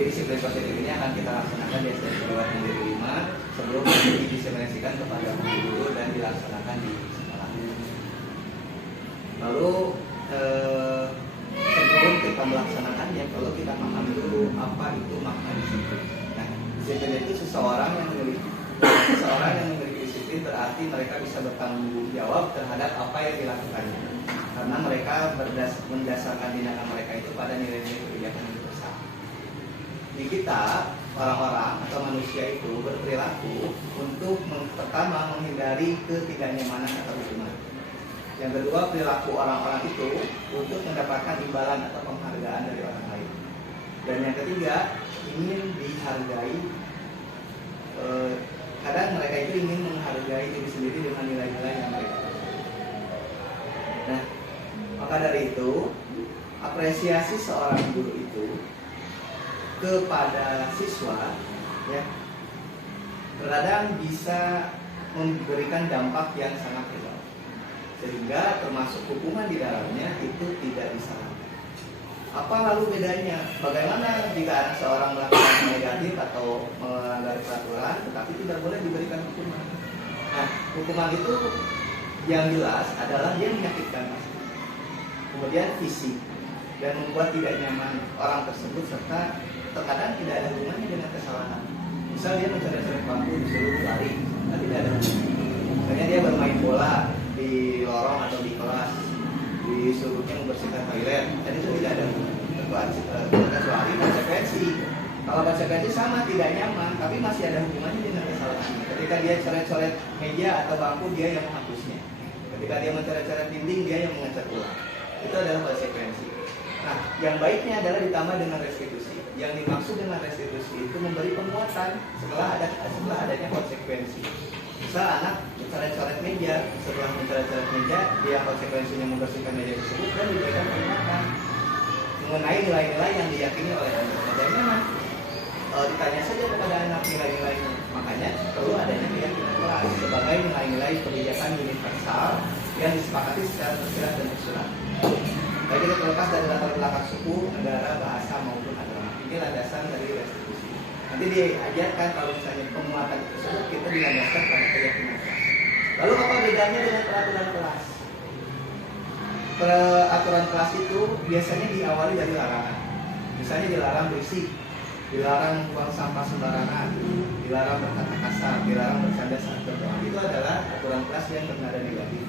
Jadi disiplin positif ini akan kita laksanakan di SDN Lewat Mandiri 5 sebelum didiseminasikan kepada guru dan dilaksanakan di sekolah. Lalu sebelum kita melaksanakannya, kalau kita pahami dulu apa itu makna disiplin. Nah, disiplin itu seseorang yang memiliki disiplin berarti mereka bisa bertanggung jawab terhadap apa yang dilakukannya, karena mereka mendasarkan tindakan mereka itu pada nilai-nilai kebijakan yang besar. Di kita orang-orang atau manusia itu berperilaku untuk pertama menghindari ketidaknyamanan atau hukuman. Yang kedua, perilaku orang-orang itu untuk mendapatkan imbalan atau penghargaan dari orang lain. Dan yang ketiga, ingin dihargai. Kadang mereka itu ingin menghargai diri sendiri dengan nilai-nilai yang mereka miliki. Nah, maka dari itu, apresiasi seorang guru itu kepada siswa, ya, terkadang bisa memberikan dampak yang sangat besar, sehingga termasuk hukuman di dalamnya itu tidak disalahkan. Apa lalu bedanya? Bagaimana jika anak seorang melakukan negatif atau melanggar peraturan, tetapi tidak boleh diberikan hukuman? Nah, hukuman itu yang jelas adalah dia menyakitkan masyarakat, kemudian fisik, dan membuat tidak nyaman orang tersebut, serta terkadang tidak ada hubungannya dengan kesalahan. Misal dia mencoret-coret bangku disuruh lari, nah tidak ada hubungannya. Misalnya dia bermain bola di lorong atau di kelas, disuruhnya membersihkan toilet, dan itu tidak ada kecuali konsekuensi. Kalau konsekuensi sama, tidak nyaman, tapi masih ada hubungannya dengan kesalahan. Ketika dia coret-coret meja atau bangku, dia yang menghapusnya. Ketika dia mencoret-coret dinding, dia yang mengecat ulang. Itu adalah konsekuensi. Nah, yang baiknya adalah ditambah dengan restitusi. Yang dimaksud dengan restitusi itu memberi penguatan setelah adanya konsekuensi. Misal anak mencoret-coret meja, setelah mencoret-coret meja, dia konsekuensinya membersihkan meja tersebut dan diberikan peringatan mengenai nilai-nilai yang diyakini oleh anak. Bagaimana? Ditanya saja kepada anak nilai-nilainya. Makanya perlu adanya keyakinan kelas sebagai nilai-nilai kebijakan universal yang disepakati secara tersirat dan tersurat. Baik itu terlepas dari latar belakang suku, negara, bahasa maupun agama. Ini landasan dari restitusi. Nanti diajarkan kalau misalnya penguatan tersebut kita dilandaskan pada keyakinan kelas. Lalu apa bedanya dengan peraturan kelas? Peraturan kelas itu biasanya diawali dari larangan. Misalnya dilarang berisik, dilarang buang sampah sembarangan, dilarang berkata kasar, dilarang bercanda saat berdoa. Itu adalah aturan kelas yang bernada negatif.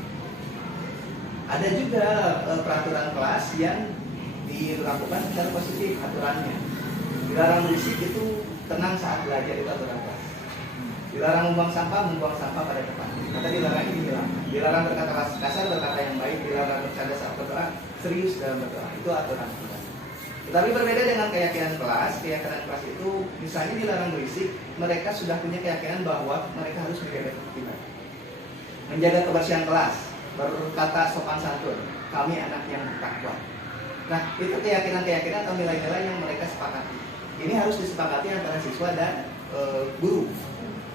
Ada juga peraturan kelas yang dilakukan secara positif aturannya. Dilarang berisik itu tenang saat belajar, itu aturan kelas. Dilarang membuang sampah pada tempatnya. Kata dilarang ini dihilangkan. Dilarang berkata kasar, berkata yang baik. Dilarang bercanda saat berdoa, serius dalam berdoa. Itu aturan kelas. Tetapi berbeda dengan keyakinan kelas. Keyakinan kelas itu misalnya dilarang berisik, mereka sudah punya keyakinan bahwa mereka harus menjaga ketertiban, menjaga kebersihan kelas, berkata sopan santun, kami anak yang bertakwa. Nah, itu keyakinan-keyakinan atau nilai-nilai yang mereka sepakati. Ini harus disepakati antara siswa dan guru.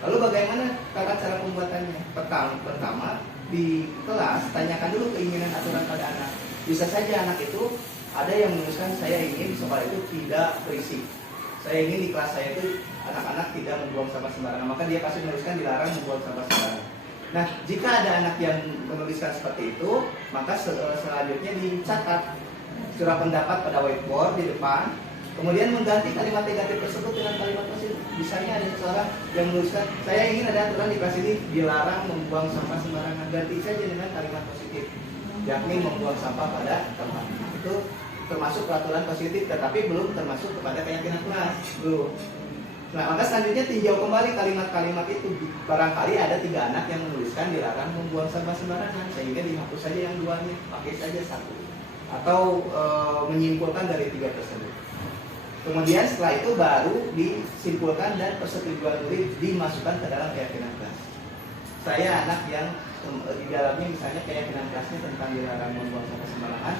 Lalu bagaimana tata cara pembuatannya? Pertama, di kelas tanyakan dulu keinginan aturan pada anak. Bisa saja anak itu ada yang menuliskan saya ingin di sekolah itu tidak berisik. Saya ingin di kelas saya itu anak-anak tidak membuang sampah sembarangan. Maka dia pasti menuliskan dilarang membuang sampah sembarangan. Nah, jika ada anak yang menuliskan seperti itu, maka selanjutnya dicatat surat pendapat pada whiteboard di depan. Kemudian mengganti kalimat negatif tersebut dengan kalimat positif. Misalnya ada seseorang yang menuliskan, saya ingin ada aturan di kelas ini dilarang membuang sampah sembarangan. Ganti saja dengan kalimat positif, yakni membuang sampah pada tempat. Itu termasuk peraturan positif, tetapi belum termasuk kepada keyakinan kelas. Belum. Nah, maka selanjutnya tinjau kembali kalimat-kalimat itu. Barangkali ada 3 anak yang menuliskan dilarang membuang sampah sembarangan, sehingga dihapus saja yang 2-nya, pakai saja 1. Atau menyimpulkan dari 3 tersebut. Kemudian setelah itu baru disimpulkan dan persetujuan murid dimasukkan ke dalam keyakinan kelas. Saya anak yang di dalamnya misalnya keyakinan kelasnya tentang dilarang membuang sampah sembarangan,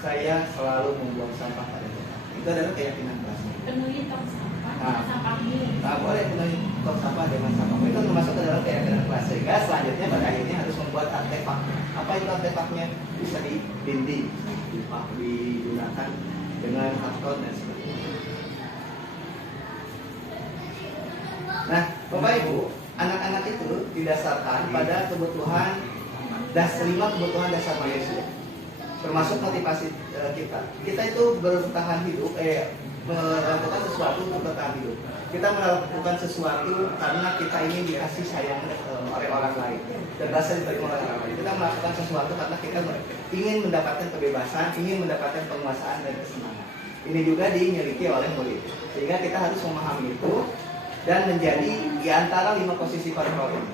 saya selalu membuang sampah pada tempat. Itu adalah keyakinan kelasnya. Penuhi tong sampah, sampahmu. Tak boleh penuhi tong sampah dengan sampahmu. Itu termasuk ke dalam keyakinan kelas. Sehingga selanjutnya pada akhirnya harus membuat artefak. Apa itu artefaknya? Bisa di dinding, digunakan dengan karton dan sebagainya. Nah, Bapak Ibu, anak-anak itu didasarkan pada kebutuhan 5 kebutuhan dasar manusia, termasuk motivasi kita. Kita itu bertahan hidup, melakukan sesuatu untuk bertahan hidup. Kita melakukan sesuatu karena kita ingin dikasih sayang oleh orang lain dan rasa diterima oleh orang lain. Kita melakukan sesuatu karena kita ingin mendapatkan kebebasan, ingin mendapatkan penguasaan dan kesenangan. Ini juga dimiliki oleh murid. Sehingga kita harus memahami itu dan menjadi di antara 5 posisi kontrol ini.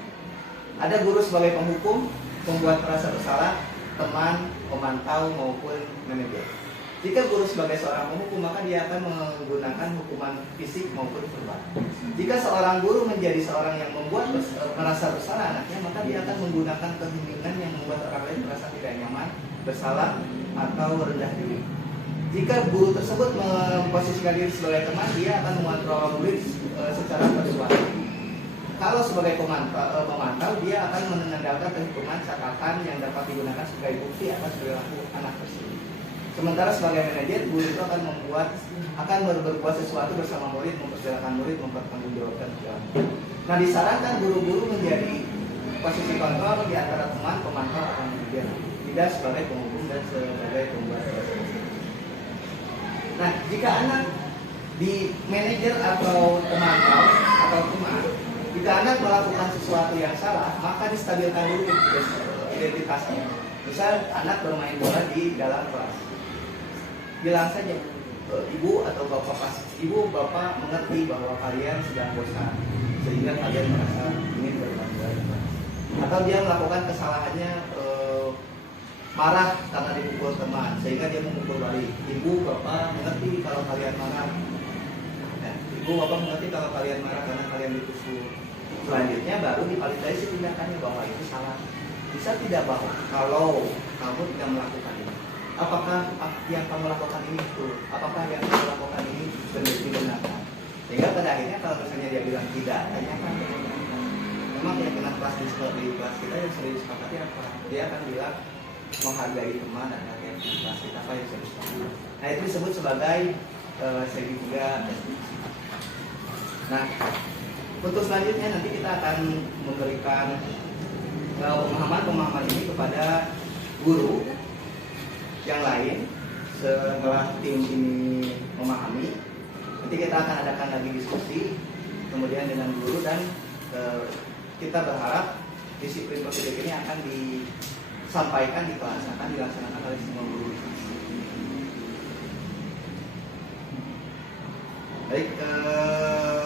Ada guru sebagai penghukum, membuat merasa bersalah, teman, pemantau maupun manajer. Jika guru sebagai seorang penghukum, maka dia akan menggunakan hukuman fisik maupun verbal. Jika seorang guru menjadi seorang yang membuat merasa bersalah anaknya, maka dia akan menggunakan keheningan yang membuat orang lain merasa tidak nyaman, bersalah, atau rendah diri. Jika guru tersebut memposisikan diri sebagai teman, dia akan mengontrol murid secara persuasif. Kalau sebagai pemantau, dia akan mengendalikan perhitungan catatan yang dapat digunakan sebagai bukti atas perilaku anak tersebut. Sementara sebagai manajer, guru itu akan berbuat sesuatu bersama murid, mempersilahkan murid, mempertanggungjawabkan perilaku. Nah, disarankan guru-guru menjadi posisi kontrol di antara teman, pemantau, atau manajer, tidak sebagai penghukum dan sebagai pembuat peraturan. Nah, jika anak di manajer atau pemantau atau teman, jika anak melakukan sesuatu yang salah, maka distabilkan dulu identitasnya. Misal anak bermain bola di dalam kelas, bilang saja, ibu atau bapak mengerti bahwa kalian sedang bosan, sehingga kalian merasa ingin bermain bola. Atau dia melakukan kesalahannya, marah karena dipukul teman, sehingga dia memukul balik. Ibu bapak mengerti kalau kalian marah. Ibu bapak mengerti kalau kalian marah karena kalian dipukul. Selanjutnya baru divalidasi tindakannya bahwa itu salah. Bisa tidak bahwa kalau kamu tidak melakukan ini, apakah yang kamu lakukan ini betul? Apakah yang kamu lakukan ini dibenarkan? Sehingga pada akhirnya kalau misalnya dia bilang tidak, tanyakan. Memang keyakinan kelas di kelas kita yang sering disepakati apa? Dia akan bilang menghargai teman dan keyakinan kelas kita apa yang sering disepakati. Nah, itu disebut sebagai segitiga deskripsi. Nah, untuk selanjutnya nanti kita akan memberikan pemahaman ini kepada guru yang lain. Setelah tim ini memahami, nanti kita akan adakan lagi diskusi kemudian dengan guru, dan kita berharap disiplin positif ini akan disampaikan di kelas, akan dilaksanakan oleh semua guru. Baik,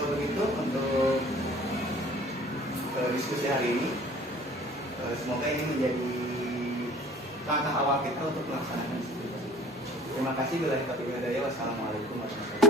begitu untuk diskusi hari ini. Semoga ini menjadi langkah awal kita untuk melaksanakan. Terima kasih. Wassalamualaikum warahmatullahi wabarakatuh.